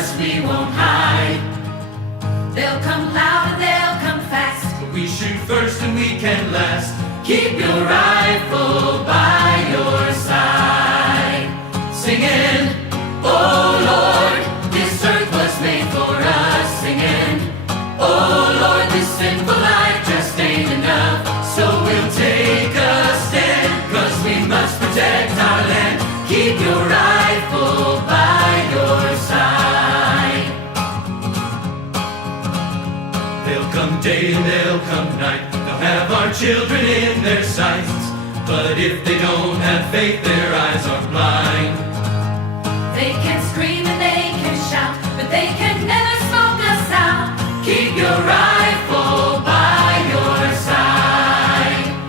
us, we won't hide. They'll come loud and they'll come fast, but we shoot first and we can last. keep your rifle by your side, singing, oh Lord, this earth was made for us, singing, oh Lord, this sinful life just ain't enough, so we'll take a stand, 'cause we must protect our land. Keep your rifle by your side. They'll come day and they'll come night, they'll have our children in their sights, but if they don't have faith, their eyes are blind. They can scream and they can shout, but they can